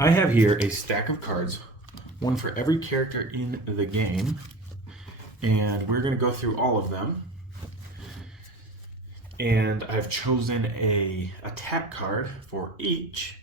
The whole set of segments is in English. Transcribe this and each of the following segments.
I have here a stack of cards, one for every character in the game, and we're going to go through all of them. And I've chosen a attack card for each.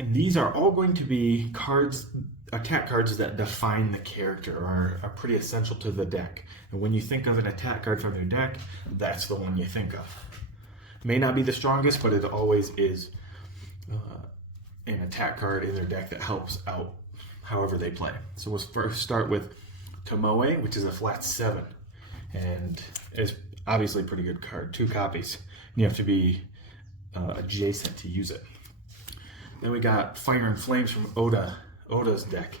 And these are all going to be cards, attack cards that define the character or are pretty essential to the deck. And when you think of an attack card from your deck, that's the one you think of. It may not be the strongest, but it always is an attack card in their deck that helps out however they play. So we'll first start with Tomoe, which is a flat 7. And it's obviously a pretty good card, 2 copies. You have to be adjacent to use it. Then we got Fire and Flames from Oda's deck.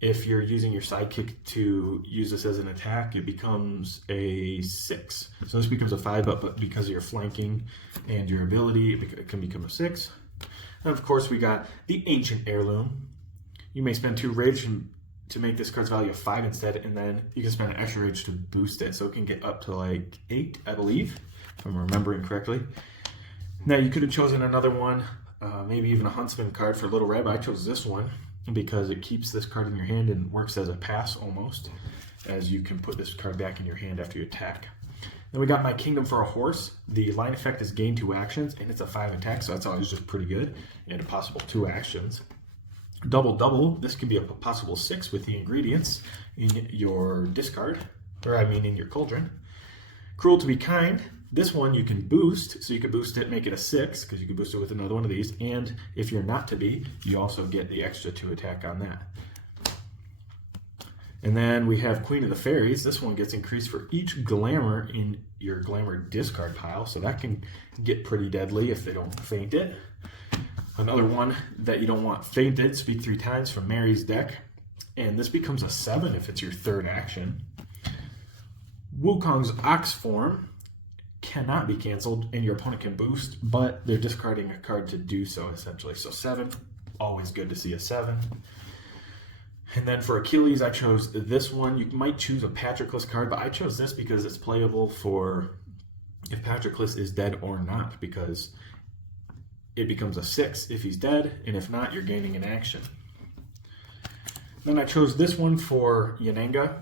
If you're using your sidekick to use this as an attack, it becomes a 6. So this becomes a 5, but because of your flanking and your ability, it can become a 6. And of course, we got the Ancient Heirloom. You may spend 2 rage to make this card's value a 5 instead, and then you can spend an extra rage to boost it. So it can get up to like 8, I believe, if I'm remembering correctly. Now, you could have chosen another one, maybe even a Huntsman card for Little Red, but I chose this one because it keeps this card in your hand and works as a pass almost, as you can put this card back in your hand after you attack. Then we got My Kingdom for a Horse. The line effect is gain 2 actions, and it's a 5 attack, so that's always just pretty good, and a possible 2 actions. Double, this can be a possible 6 with the ingredients in your discard, in your cauldron. Cruel to be Kind. This one you can boost, so you can boost it, make it a 6, because you can boost it with another one of these, and if you're not to be, you also get the extra 2 attack on that. And then we have Queen of the Fairies. This one gets increased for each glamour in your glamour discard pile, so that can get pretty deadly if they don't faint it. Another one that you don't want fainted, Speak 3 times from Mary's deck, and this becomes a 7 if it's your 3rd action. Wukong's Ox Form cannot be canceled, and your opponent can boost, but they're discarding a card to do so, essentially. So 7, always good to see a 7. And then for Achilles, I chose this one. You might choose a Patroclus card, but I chose this because it's playable for if Patroclus is dead or not, because it becomes a 6 if he's dead, and if not, you're gaining an action. Then I chose this one for Yananga,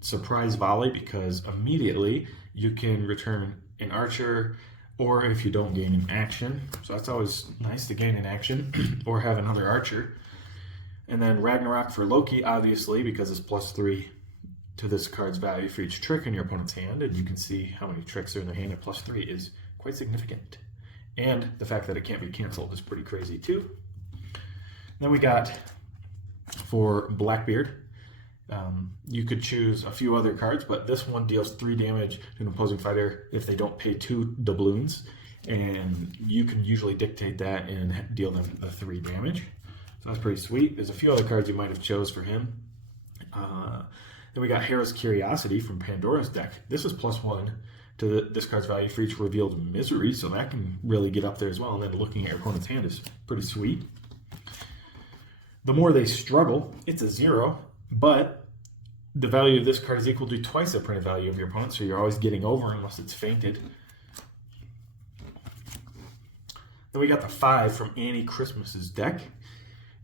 Surprise Volley, because immediately you can return an archer, or if you don't gain an action. So that's always nice to gain an action, or have another archer. And then Ragnarok for Loki, obviously, because it's +3 to this card's value for each trick in your opponent's hand, and you can see how many tricks are in their hand at +3 is quite significant. And the fact that it can't be canceled is pretty crazy too. Then we got, for Blackbeard, you could choose a few other cards, but this one deals 3 damage to an opposing fighter if they don't pay 2 doubloons, and you can usually dictate that and deal them the 3 damage. So that's pretty sweet. There's a few other cards you might have chose for him. Then we got Hera's Curiosity from Pandora's deck. This is +1 to this card's value for each revealed misery, so that can really get up there as well. And then looking at your opponent's hand is pretty sweet. The More They Struggle, it's a 0, but the value of this card is equal to twice the printed value of your opponent, so you're always getting over unless it's fainted. Then we got the 5 from Annie Christmas's deck.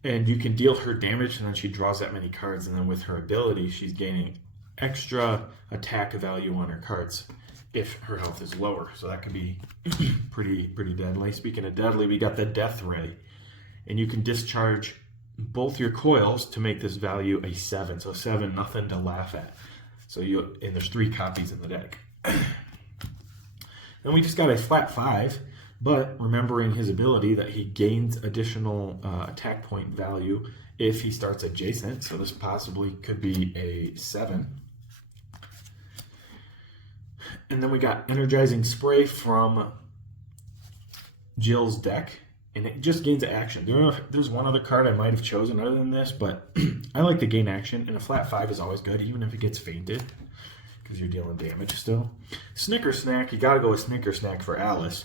And you can deal her damage, and then she draws that many cards, and then with her ability, she's gaining extra attack value on her cards if her health is lower. So that can be pretty deadly. Speaking of deadly, we got the Death Ray. And you can discharge both your coils to make this value a 7. So 7, nothing to laugh at. So and there's 3 copies in the deck. Then we just got a flat 5. But remembering his ability that he gains additional attack point value if he starts adjacent. So this possibly could be a 7. And then we got Energizing Spray from Jill's deck. And it just gains action. There's one other card I might have chosen other than this, but I like to gain action. And a flat 5 is always good, even if it gets fainted, because you're dealing damage still. Snicker Snack, you got to go with Snicker Snack for Alice.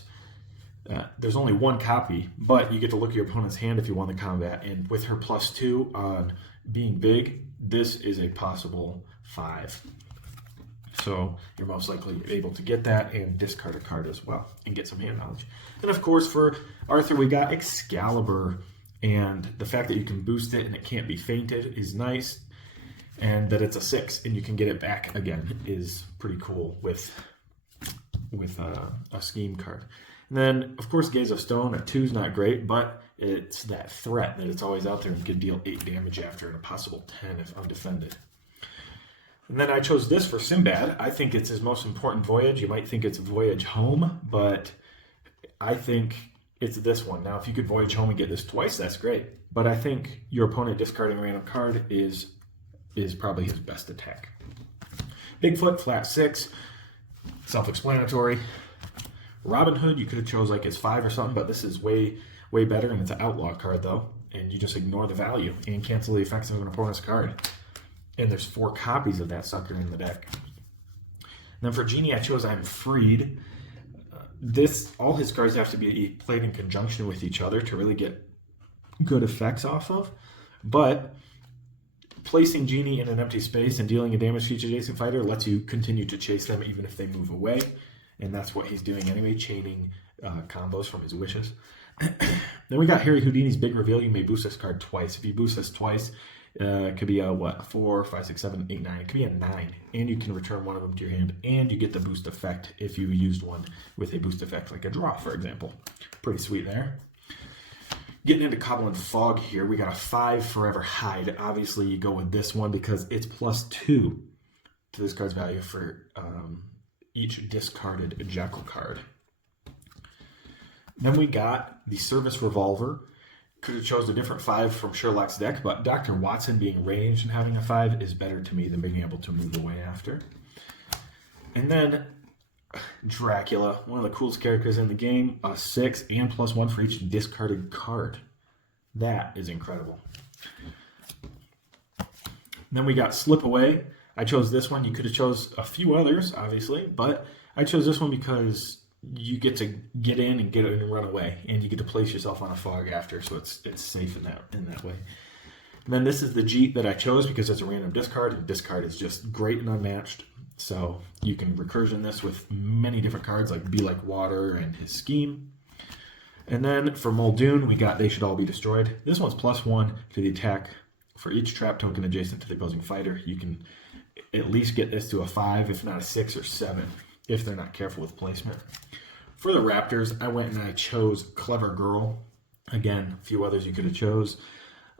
There's only 1 copy, but you get to look at your opponent's hand if you won the combat, and with her +2 on being big, this is a possible 5. So you're most likely able to get that and discard a card as well and get some hand knowledge. And of course for Arthur, we got Excalibur. And the fact that you can boost it and it can't be fainted is nice. And that it's a 6 and you can get it back again is pretty cool with a scheme card. And then, of course, Gaze of Stone at 2 is not great, but it's that threat that it's always out there and can deal 8 damage after and a possible 10 if undefended. And then I chose this for Sinbad. I think it's his most important voyage. You might think it's Voyage Home, but I think it's this one. Now, if you could Voyage Home and get this twice, that's great. But I think your opponent discarding a random card is probably his best attack. Bigfoot, flat 6, self-explanatory. Robin Hood, you could have chose like his 5 or something, but this is way better, and it's an outlaw card though, and you just ignore the value and cancel the effects of an opponent's card. And there's 4 copies of that sucker in the deck. And then for Genie, I chose I'm Freed. All his cards have to be played in conjunction with each other to really get good effects off of, but placing Genie in an empty space and dealing a damage to each adjacent fighter lets you continue to chase them even if they move away. And that's what he's doing anyway, chaining combos from his wishes. Then we got Harry Houdini's Big Reveal. You may boost this card twice. If you boost this twice, it could be a 4, 5, 6, 7, 8, 9. It could be a 9. And you can return one of them to your hand. And you get the boost effect if you used one with a boost effect, like a draw, for example. Pretty sweet there. Getting into Cobble and Fog here, we got a 5 Forever Hide. Obviously, you go with this one because it's +2 to this card's value for each discarded Jekyll card. Then we got the Service Revolver. Could have chose a different 5 from Sherlock's deck, but Dr. Watson being ranged and having a 5 is better to me than being able to move away after. And then Dracula, one of the coolest characters in the game, a 6 and +1 for each discarded card. That is incredible. Then we got Slip Away. I chose this one. You could have chose a few others, obviously, but I chose this one because you get to get in and run away, and you get to place yourself on a fog after, so it's safe in that way. And then this is the Jeet that I chose because it's a random discard, and discard is just great and unmatched. So you can recursion this with many different cards like Be Like Water and his Scheme. And then for Muldoon, we got They Should All Be Destroyed. This one's +1 to the attack. For each trap token adjacent to the opposing fighter, you can at least get this to a 5, if not a 6 or 7, if they're not careful with placement. For the Raptors, I went and I chose Clever Girl. Again, a few others you could have chose.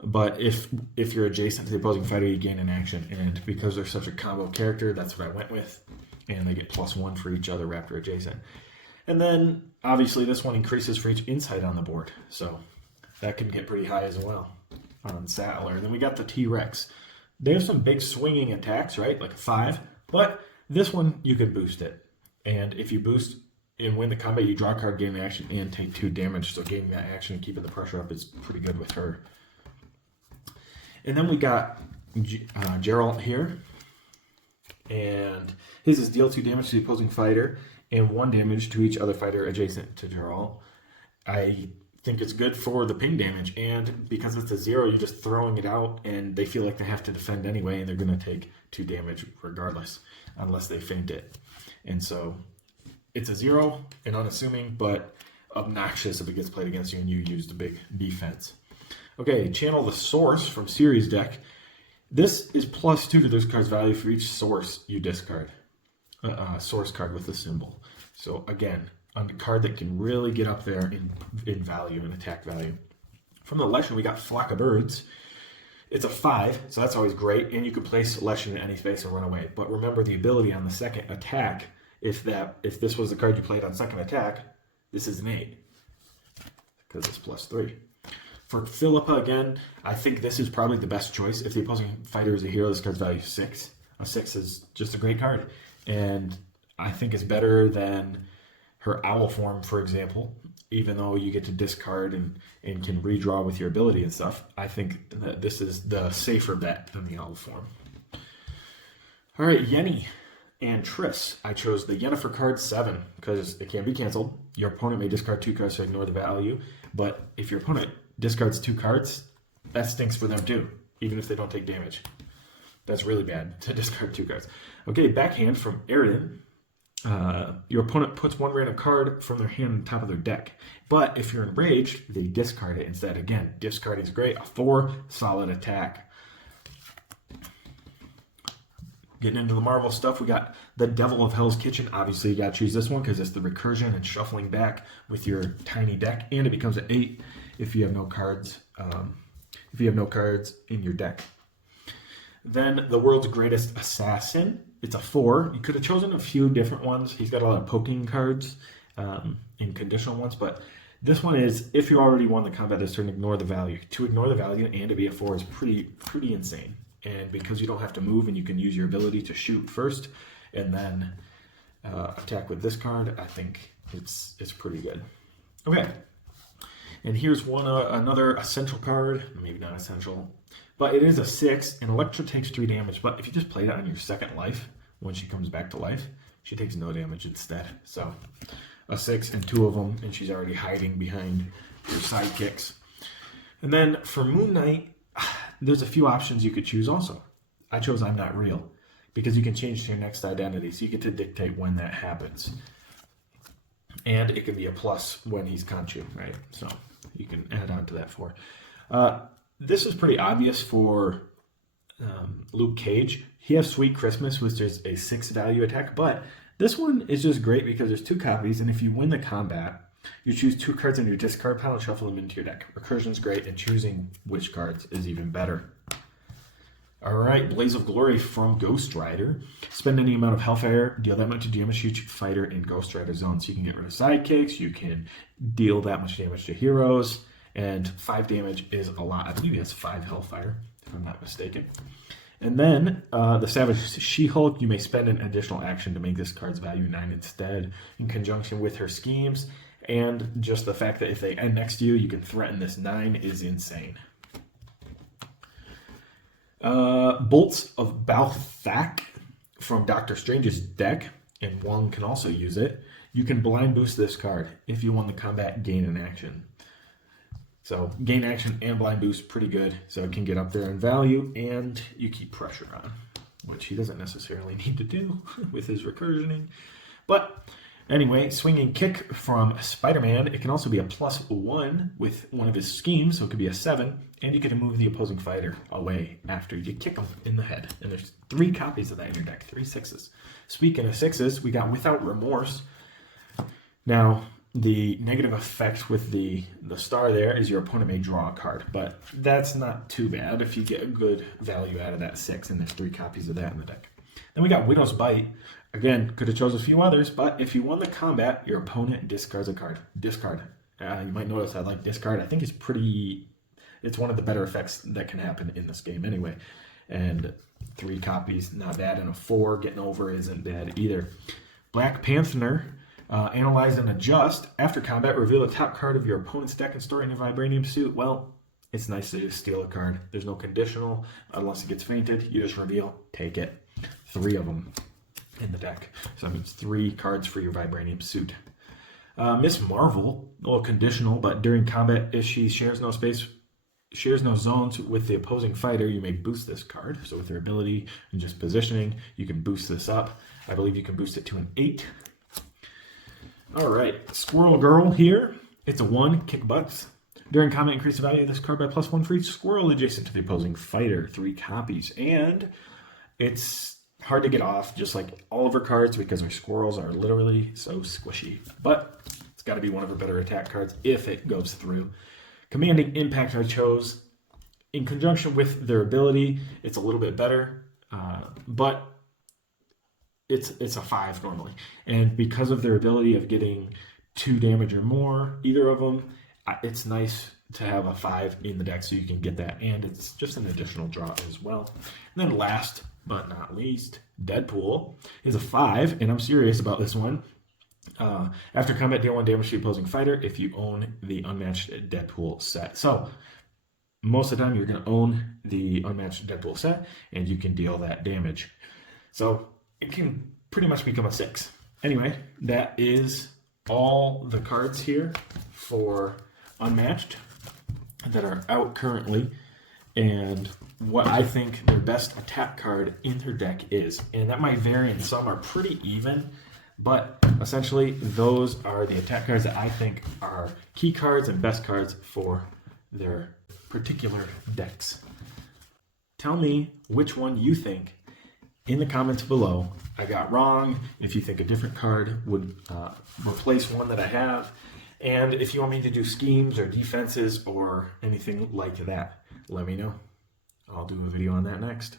But if you're adjacent to the opposing fighter, you gain an action. And because they're such a combo character, that's what I went with. And they get +1 for each other Raptor adjacent. And then, obviously, this one increases for each insight on the board. So that can get pretty high as well on Sattler. And then we got the T-Rex. They have some big swinging attacks, right? Like a 5. But this one, you can boost it. And if you boost and win the combat, you draw a card, gain the action, and take 2 damage. So gaining that action and keeping the pressure up is pretty good with her. And then we got Geralt here. And his is deal 2 damage to the opposing fighter and 1 damage to each other fighter adjacent to Geralt. I think it's good for the ping damage, and because it's a 0, you're just throwing it out and they feel like they have to defend anyway, and they're going to take 2 damage regardless, unless they feint it. And so it's a 0 and unassuming, but obnoxious if it gets played against you and you use the big defense. Okay, Channel the Source from Series deck. This is +2 to this card's value for each source you discard. Source card with a symbol. So again, a card that can really get up there in value and attack value. From the Leshen, we got Flock of Birds. It's a 5, so that's always great, and you can place Leshen in any space and run away. But remember the ability on the second attack. If this was the card you played on second attack, this is an 8 because it's +3. For Philippa, again, I think this is probably the best choice. If the opposing fighter is a hero, this card's value is 6. A 6 is just a great card, and I think it's better than her Owl form, for example. Even though you get to discard and can redraw with your ability and stuff, I think that this is the safer bet than the Owl form. All right, Yenny and Triss. I chose the Yennefer card 7 because it can be canceled. Your opponent may discard 2 cards to ignore the value, but if your opponent discards 2 cards, that stinks for them too, even if they don't take damage. That's really bad to discard 2 cards. Okay, Backhand from Aridin. your opponent puts one random card from their hand on top of their deck. But if you're enraged, they discard it instead. Again, discarding is great. A 4, solid attack. Getting into the Marvel stuff, we got the Devil of Hell's Kitchen. Obviously, you got to choose this one because it's the recursion and shuffling back with your tiny deck, and it becomes an 8 if you have no cards. If you have no cards in your deck. Then the World's Greatest Assassin. It's a 4. You could have chosen a few different ones. He's got a lot of poking cards in conditional ones, but this one is, if you already won the combat this turn, ignore the value. To ignore the value and to be a 4 is pretty insane. And because you don't have to move and you can use your ability to shoot first and then attack with this card, I think it's pretty good. Okay, and here's another essential card. Maybe not essential, but it is a 6, and Elektra takes 3 damage. But if you just played it on your second life, when she comes back to life, she takes no damage instead. So a 6 and 2 of them, and she's already hiding behind your sidekicks. And then for Moon Knight, there's a few options you could choose also. I chose I'm Not Real because you can change to your next identity, so you get to dictate when that happens. And it can be a plus when he's Khonshu, right? So you can add on to that 4. This is pretty obvious for Luke Cage. He has Sweet Christmas, which is a 6 value attack, but this one is just great because there's 2 copies, and if you win the combat, you choose 2 cards in your discard pile and shuffle them into your deck. Recursion's great, and choosing which cards is even better. All right, Blaze of Glory from Ghost Rider. Spend any amount of Hellfire, deal that much damage to each fighter in Ghost Rider zone. So you can get rid of sidekicks, you can deal that much damage to heroes, and 5 damage is a lot. I believe he has 5 Hellfire, if I'm not mistaken. And then the Savage She-Hulk, you may spend an additional action to make this card's value 9 instead, in conjunction with her schemes. And just the fact that if they end next to you, you can threaten this 9 is insane. Bolts of Balthak from Doctor Strange's deck, and Wong can also use it. You can blind boost this card. If you won the combat, gain an action. So gain action and blind boost, pretty good. So it can get up there in value, and you keep pressure on, which he doesn't necessarily need to do with his recursioning. But anyway, Swinging Kick from Spider-Man. It can also be a +1 with one of his schemes, so it could be a 7, and you get to move the opposing fighter away after you kick them in the head. And there's 3 copies of that in your deck, 3 6s. Speaking of 6s, we got Without Remorse. Now, the negative effect with the star there is your opponent may draw a card, but that's not too bad if you get a good value out of that 6, and there's 3 copies of that in the deck. Then we got Widow's Bite. Again, could have chose a few others, but if you won the combat, your opponent discards a card. Discard. You might notice I like discard. I think it's one of the better effects that can happen in this game anyway. And 3 copies, not bad, and a 4 getting over isn't bad either. Black Panther. Analyze and adjust. After combat, reveal the top card of your opponent's deck and store it in your Vibranium suit. Well, it's nice to just steal a card. There's no conditional unless it gets fainted. You just reveal, take it. 3 of them in the deck. So that means 3 cards for your Vibranium suit. Miss Marvel, a little conditional, but during combat, if she shares no zones with the opposing fighter, you may boost this card. So with her ability and just positioning, you can boost this up. I believe you can boost it to an 8. All right, Squirrel Girl here. It's a 1, kick butts. During combat, increase the value of this card by +1 for each squirrel adjacent to the opposing fighter. 3 copies. And it's hard to get off, just like all of her cards, because her squirrels are literally so squishy. But it's got to be one of her better attack cards if it goes through. Commanding Impact I chose. In conjunction with their ability, it's a little bit better, but it's a 5 normally. And because of their ability of getting 2 damage or more, either of them, it's nice to have a 5 in the deck so you can get that. And it's just an additional draw as well. And then last but not least, Deadpool is a 5, and I'm serious about this one. After combat, deal 1 damage to the opposing fighter if you own the Unmatched Deadpool set. So most of the time you're going to own the Unmatched Deadpool set, and you can deal that damage. So it can pretty much become a 6. Anyway, that is all the cards here for Unmatched that are out currently, and what I think their best attack card in their deck is. And that might vary, and some are pretty even. But essentially, those are the attack cards that I think are key cards and best cards for their particular decks. Tell me which one you think in the comments below I got wrong, if you think a different card would replace one that I have, and if you want me to do schemes or defenses or anything like that, let me know. I'll do a video on that next.